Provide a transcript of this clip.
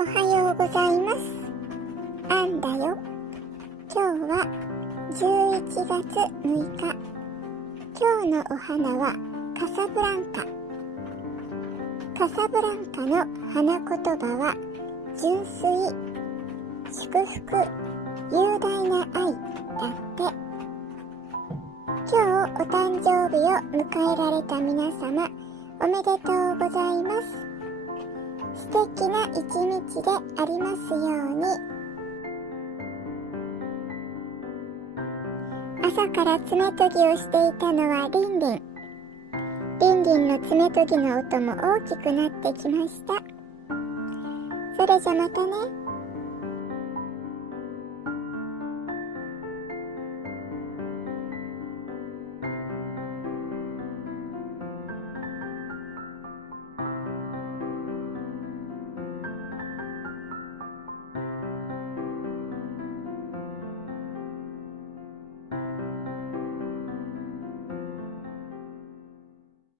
おはようございます。アンだよ。今日は11月6日。今日のお花はカサブランカ。カサブランカの花言葉は純粋、祝福、雄大な愛だって。今日お誕生日を迎えられた皆様、おめでとうございます。素敵な一日でありますように。朝から爪研ぎをしていたのはリンリン。リンリンの爪研ぎの音も大きくなってきました。それじゃまたね。